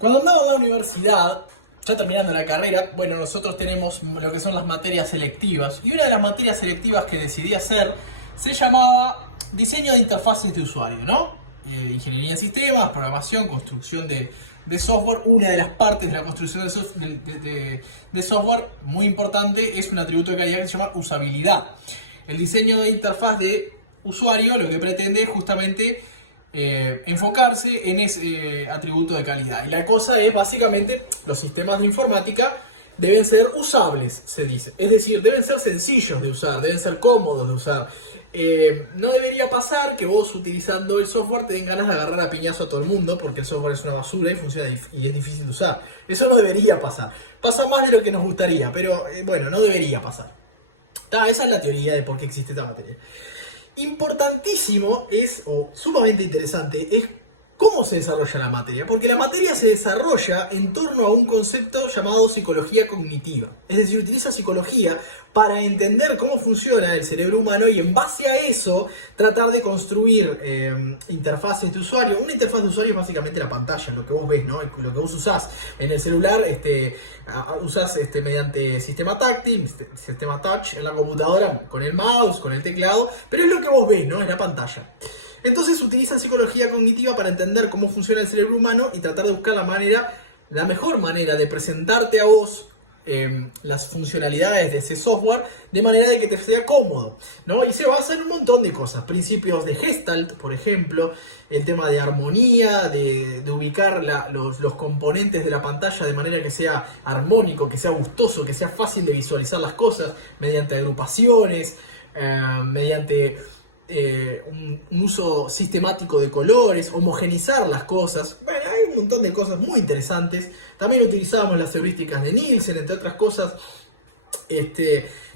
Cuando andaba en la universidad, ya terminando la carrera, bueno, nosotros tenemos lo que son las materias selectivas. Y una de las materias selectivas que decidí hacer se llamaba diseño de interfaces de usuario, ¿no? Ingeniería en sistemas, programación, construcción de software. Una de las partes de la construcción de software muy importante es un atributo de calidad que se llama usabilidad. El diseño de interfaz de usuario lo que pretende es justamente enfocarse en ese atributo de calidad. Y la cosa es básicamente los sistemas de informática deben ser usables, se dice. Es decir, deben ser sencillos de usar, deben ser cómodos de usar. No debería pasar que vos utilizando el software te den ganas de agarrar a piñazo a todo el mundo porque el software es una basura y funciona y es difícil de usar. Eso no debería pasar. Pasa más de lo que nos gustaría, pero bueno, no debería pasar. Esa es la teoría de por qué existe esta materia. Importantísimo es, o sumamente interesante, es cómo se desarrolla la materia. Porque la materia se desarrolla en torno a un concepto llamado psicología cognitiva. Es decir, utiliza psicología para entender cómo funciona el cerebro humano y en base a eso tratar de construir interfaces de usuario. Una interfaz de usuario es básicamente la pantalla, lo que vos ves, ¿no? Lo que vos usás en el celular, usás mediante sistema táctil, sistema touch en la computadora, con el mouse, con el teclado, pero es lo que vos ves, ¿no? Es la pantalla. Entonces utiliza psicología cognitiva para entender cómo funciona el cerebro humano y tratar de buscar la mejor manera de presentarte a vos las funcionalidades de ese software de manera de que te sea cómodo, ¿no? Y se basa en un montón de cosas, principios de Gestalt, por ejemplo, el tema de armonía, de ubicar los componentes de la pantalla de manera que sea armónico, que sea gustoso, que sea fácil de visualizar las cosas mediante agrupaciones, mediante un uso sistemático de colores, homogenizar las cosas. Bueno, hay un montón de cosas muy interesantes. También utilizábamos las heurísticas de Nielsen, entre otras cosas.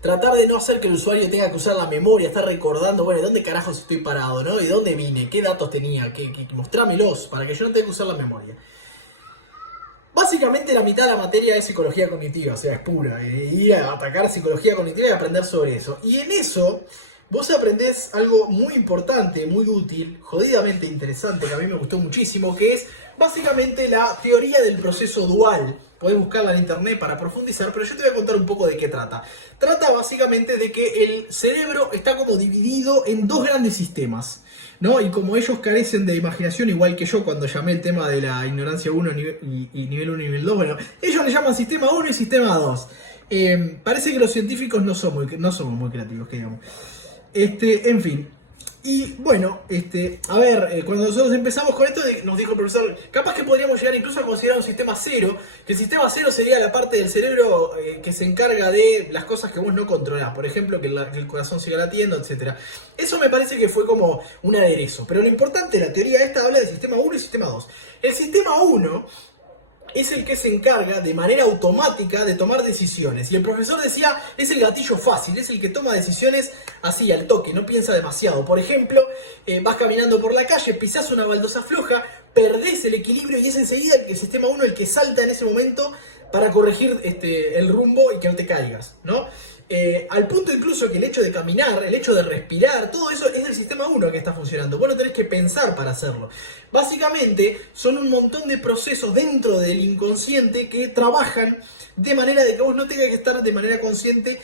Tratar de no hacer que el usuario tenga que usar la memoria, estar recordando, bueno, ¿dónde carajos estoy parado, no? ¿Y dónde vine? ¿Qué datos tenía? Mostrámelos para que yo no tenga que usar la memoria. Básicamente la mitad de la materia es psicología cognitiva, o sea, es pura. Ir a atacar psicología cognitiva y aprender sobre eso. Y en eso vos aprendés algo muy importante, muy útil, jodidamente interesante, que a mí me gustó muchísimo, que es básicamente la teoría del proceso dual. Podés buscarla en internet para profundizar, pero yo te voy a contar un poco de qué trata. Trata básicamente de que el cerebro está como dividido en dos grandes sistemas, ¿no? Y como ellos carecen de imaginación, igual que yo cuando llamé el tema de la ignorancia 1 y nivel 1 y nivel 2, bueno, ellos le llaman sistema 1 y sistema 2. Parece que los científicos no somos muy creativos, que digamos. En fin. Y bueno, cuando nosotros empezamos con esto, nos dijo el profesor, capaz que podríamos llegar incluso a considerar un sistema cero, que el sistema cero sería la parte del cerebro que se encarga de las cosas que vos no controlás, por ejemplo, que el corazón siga latiendo, etc. Eso me parece que fue como un aderezo, pero lo importante, la teoría esta habla de sistema 1 y sistema 2. El sistema 1 es el que se encarga de manera automática de tomar decisiones. Y el profesor decía, es el gatillo fácil, es el que toma decisiones así, al toque, no piensa demasiado. Por ejemplo, vas caminando por la calle, pisás una baldosa floja, perdés el equilibrio y es enseguida el sistema 1 el que salta en ese momento para corregir el rumbo y que no te caigas, ¿no? Al punto incluso que el hecho de caminar, el hecho de respirar, todo eso es el sistema 1 que está funcionando. Vos no tenés que pensar para hacerlo. Básicamente son un montón de procesos dentro del inconsciente que trabajan de manera de que vos no tengas que estar de manera consciente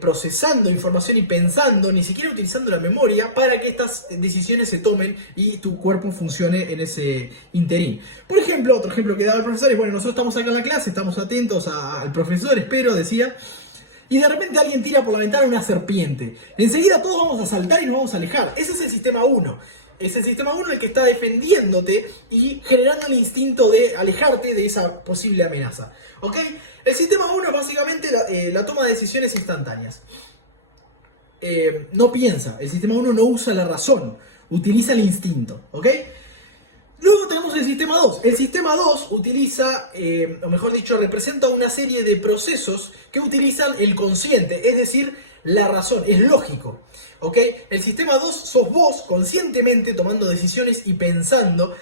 procesando información y pensando, ni siquiera utilizando la memoria para que estas decisiones se tomen y tu cuerpo funcione en ese interín. Por ejemplo, otro ejemplo que daba el profesor es, bueno, nosotros estamos acá en la clase, estamos atentos al profesor, espero, decía, y de repente alguien tira por la ventana una serpiente. Enseguida todos vamos a saltar y nos vamos a alejar. Ese es el sistema 1. Es el sistema 1 el que está defendiéndote y generando el instinto de alejarte de esa posible amenaza. ¿Ok? El sistema 1 es básicamente la toma de decisiones instantáneas. No piensa. El sistema 1 no usa la razón. Utiliza el instinto. ¿Ok? Luego tenemos el sistema 2. El sistema 2 utiliza, o mejor dicho, representa una serie de procesos que utilizan el consciente, es decir, la razón, es lógico. ¿Ok? El sistema 2 sos vos conscientemente tomando decisiones y pensando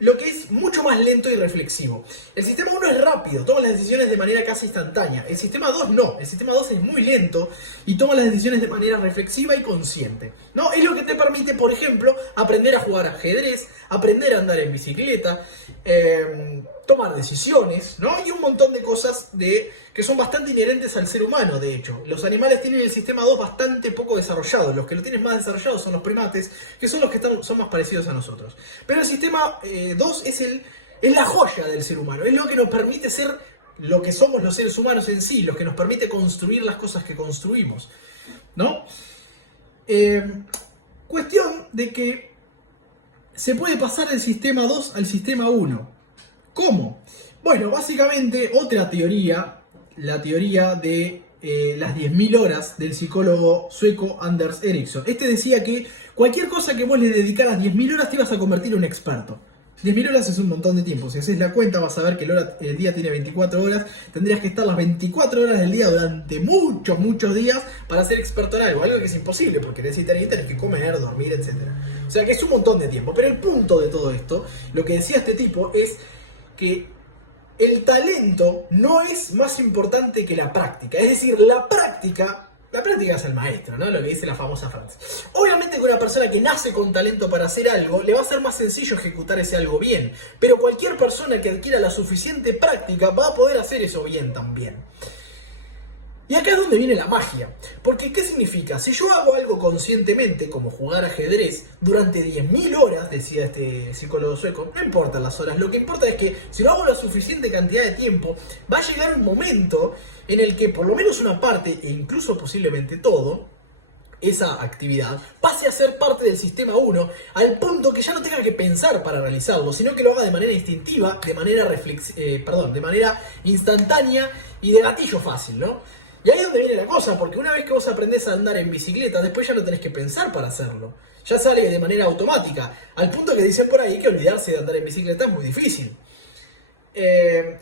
lo que es mucho más lento y reflexivo. El sistema 1 es rápido, toma las decisiones de manera casi instantánea. El sistema 2 no, el sistema 2 es muy lento y toma las decisiones de manera reflexiva y consciente, ¿no? Es lo que te permite, por ejemplo, aprender a jugar ajedrez, aprender a andar en bicicleta, tomar decisiones, ¿no? Y un montón de cosas que son bastante inherentes al ser humano, de hecho. Los animales tienen el sistema 2 bastante poco desarrollado. Los que lo tienen más desarrollado son los primates, que son los que son más parecidos a nosotros. Pero el sistema 2 es la joya del ser humano. Es lo que nos permite ser lo que somos los seres humanos en sí, lo que nos permite construir las cosas que construimos, ¿no? Cuestión de que se puede pasar del sistema 2 al sistema 1. ¿Cómo? Bueno, básicamente otra teoría, la teoría de las 10.000 horas del psicólogo sueco Anders Ericsson. Este decía que cualquier cosa que vos le dedicaras 10.000 horas te ibas a convertir en un experto. 10.000 horas es un montón de tiempo. Si haces la cuenta vas a ver que el día tiene 24 horas. Tendrías que estar las 24 horas del día durante muchos días para ser experto en algo. Algo que es imposible porque necesitarías tener que comer, dormir, etc. O sea que es un montón de tiempo. Pero el punto de todo esto, lo que decía este tipo es que el talento no es más importante que la práctica. Es decir, la práctica es el maestro, ¿no? Lo que dice la famosa frase. Obviamente que una persona que nace con talento para hacer algo, le va a ser más sencillo ejecutar ese algo bien. Pero cualquier persona que adquiera la suficiente práctica va a poder hacer eso bien también. Y acá es donde viene la magia. Porque, ¿qué significa? Si yo hago algo conscientemente, como jugar ajedrez, durante 10.000 horas, decía este psicólogo sueco, no importan las horas, lo que importa es que si lo hago la suficiente cantidad de tiempo, va a llegar un momento en el que por lo menos una parte, e incluso posiblemente todo, esa actividad pase a ser parte del sistema 1, al punto que ya no tenga que pensar para realizarlo, sino que lo haga de manera instintiva, de manera instantánea y de gatillo fácil, ¿no? Y ahí es donde viene la cosa, porque una vez que vos aprendés a andar en bicicleta, después ya no tenés que pensar para hacerlo. Ya sale de manera automática, al punto que dicen por ahí que olvidarse de andar en bicicleta es muy difícil.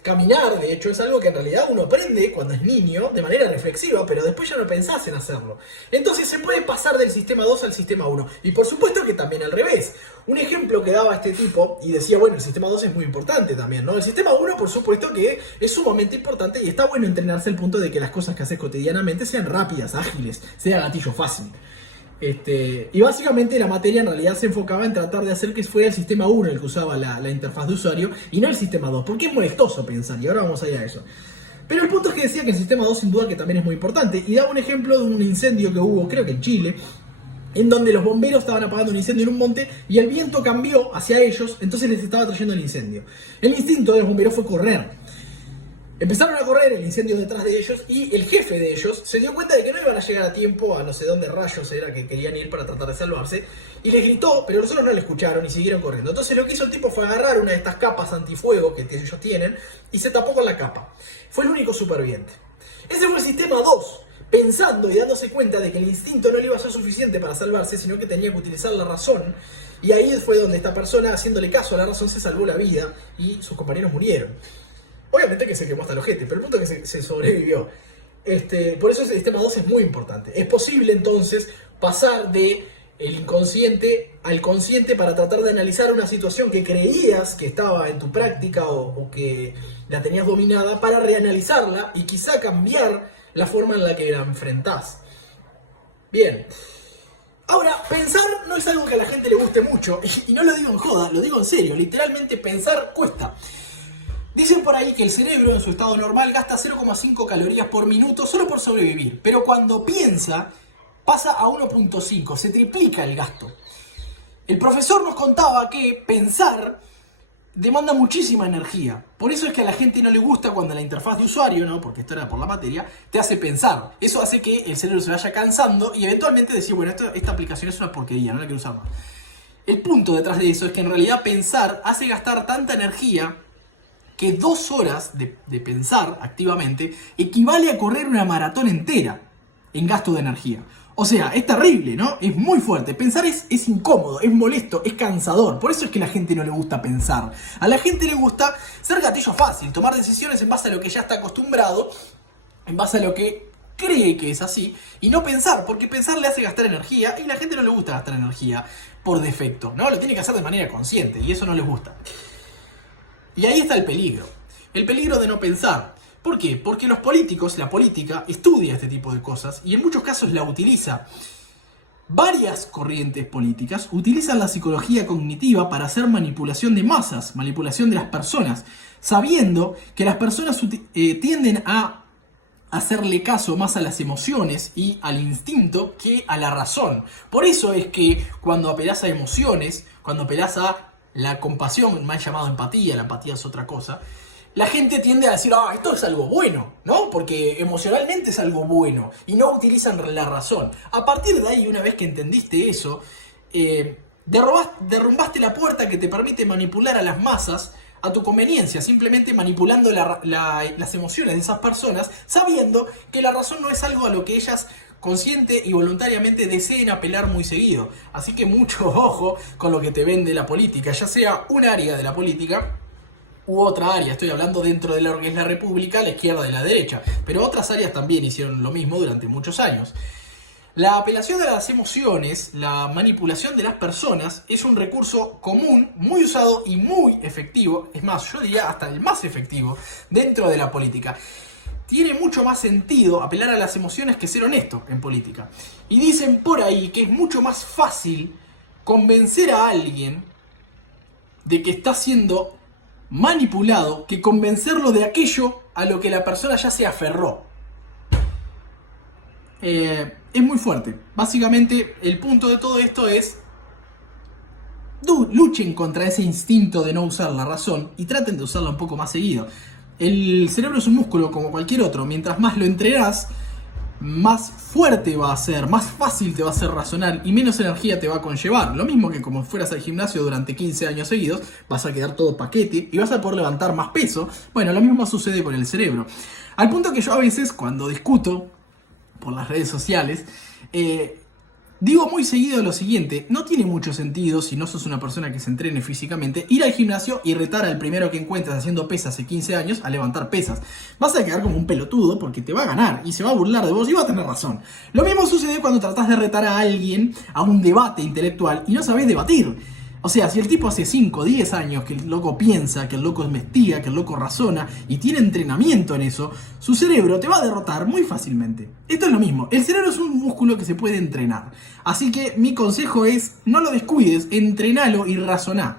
Caminar, de hecho, es algo que en realidad uno aprende cuando es niño, de manera reflexiva, pero después ya no pensás en hacerlo. Entonces se puede pasar del sistema 2 al sistema 1. Y por supuesto que también al revés. Un ejemplo que daba este tipo, y decía, bueno, el sistema 2 es muy importante también, ¿no? El sistema 1, por supuesto que es sumamente importante y está bueno entrenarse al punto de que las cosas que haces cotidianamente sean rápidas, ágiles, sea gatillo fácil. Y básicamente la materia en realidad se enfocaba en tratar de hacer que fuera el sistema 1 el que usaba la interfaz de usuario y no el sistema 2, porque es molestoso pensar, y ahora vamos a ir a eso. Pero el punto es que decía que el sistema 2 sin duda que también es muy importante, y daba un ejemplo de un incendio que hubo, creo que en Chile, en donde los bomberos estaban apagando un incendio en un monte y el viento cambió hacia ellos, entonces les estaba trayendo el incendio. El instinto de los bomberos fue correr. Empezaron a correr, el incendio detrás de ellos, y el jefe de ellos se dio cuenta de que no iban a llegar a tiempo a no sé dónde rayos era que querían ir para tratar de salvarse, y les gritó, pero los otros no le escucharon y siguieron corriendo. Entonces lo que hizo el tipo fue agarrar una de estas capas antifuego que ellos tienen y se tapó con la capa. Fue el único superviviente. Ese fue el sistema 2, pensando y dándose cuenta de que el instinto no le iba a ser suficiente para salvarse, sino que tenía que utilizar la razón, y ahí fue donde esta persona, haciéndole caso a la razón, se salvó la vida y sus compañeros murieron. Obviamente que se quemó hasta el ojete, pero el punto es que se sobrevivió. Por eso el sistema 2 es muy importante. Es posible entonces pasar de el inconsciente al consciente para tratar de analizar una situación que creías que estaba en tu práctica o que la tenías dominada, para reanalizarla y quizá cambiar la forma en la que la enfrentás. Bien. Ahora, pensar no es algo que a la gente le guste mucho, y no lo digo en joda, lo digo en serio. Literalmente pensar cuesta. Dicen por ahí que el cerebro en su estado normal gasta 0,5 calorías por minuto solo por sobrevivir, pero cuando piensa pasa a 1,5, se triplica el gasto. El profesor nos contaba que pensar demanda muchísima energía, por eso es que a la gente no le gusta cuando la interfaz de usuario, ¿no? Porque esto era por la materia, te hace pensar. Eso hace que el cerebro se vaya cansando y eventualmente decir, bueno, esta aplicación es una porquería, no la quiero usar más. El punto detrás de eso es que en realidad pensar hace gastar tanta energía que 2 horas de pensar activamente equivale a correr una maratón entera en gasto de energía. O sea, es terrible, ¿no? Es muy fuerte. Pensar es incómodo, es molesto, es cansador. Por eso es que a la gente no le gusta pensar. A la gente le gusta ser gatillo fácil, tomar decisiones en base a lo que ya está acostumbrado, en base a lo que cree que es así, y no pensar, porque pensar le hace gastar energía y a la gente no le gusta gastar energía por defecto, ¿no? Lo tiene que hacer de manera consciente y eso no les gusta. Y ahí está el peligro. El peligro de no pensar. ¿Por qué? Porque los políticos, la política, estudia este tipo de cosas y en muchos casos la utiliza. Varias corrientes políticas utilizan la psicología cognitiva para hacer manipulación de masas, manipulación de las personas, sabiendo que las personas tienden a hacerle caso más a las emociones y al instinto que a la razón. Por eso es que cuando apelás a emociones, cuando apelás a la compasión, mal llamado empatía, la empatía es otra cosa, la gente tiende a decir, esto es algo bueno, ¿no? Porque emocionalmente es algo bueno y no utilizan la razón. A partir de ahí, una vez que entendiste eso, derrumbaste la puerta que te permite manipular a las masas a tu conveniencia, simplemente manipulando las emociones de esas personas, sabiendo que la razón no es algo a lo que ellas consciente y voluntariamente deseen apelar muy seguido. Así que mucho ojo con lo que te vende la política, ya sea un área de la política u otra área. Estoy hablando dentro de lo que es la república, la izquierda y la derecha, pero otras áreas también hicieron lo mismo durante muchos años. La apelación a las emociones, la manipulación de las personas, es un recurso común, muy usado y muy efectivo, es más, yo diría hasta el más efectivo dentro de la política. Tiene mucho más sentido apelar a las emociones que ser honesto en política. Y dicen por ahí que es mucho más fácil convencer a alguien de que está siendo manipulado que convencerlo de aquello a lo que la persona ya se aferró. Es muy fuerte. Básicamente el punto de todo esto es: luchen contra ese instinto de no usar la razón y traten de usarla un poco más seguido. El cerebro es un músculo como cualquier otro. Mientras más lo entrenás, más fuerte va a ser, más fácil te va a hacer razonar y menos energía te va a conllevar. Lo mismo que como fueras al gimnasio durante 15 años seguidos, vas a quedar todo paquete y vas a poder levantar más peso. Bueno, lo mismo sucede con el cerebro. Al punto que yo a veces, cuando discuto por las redes sociales, digo muy seguido lo siguiente: no tiene mucho sentido, si no sos una persona que se entrene físicamente, ir al gimnasio y retar al primero que encuentres haciendo pesas hace 15 años a levantar pesas. Vas a quedar como un pelotudo porque te va a ganar y se va a burlar de vos y va a tener razón. Lo mismo sucede cuando tratás de retar a alguien a un debate intelectual y no sabés debatir. O sea, si el tipo hace 5 o 10 años que el loco piensa, que el loco investiga, que el loco razona y tiene entrenamiento en eso, su cerebro te va a derrotar muy fácilmente. Esto es lo mismo, el cerebro es un músculo que se puede entrenar. Así que mi consejo es: no lo descuides, entrenalo y razoná.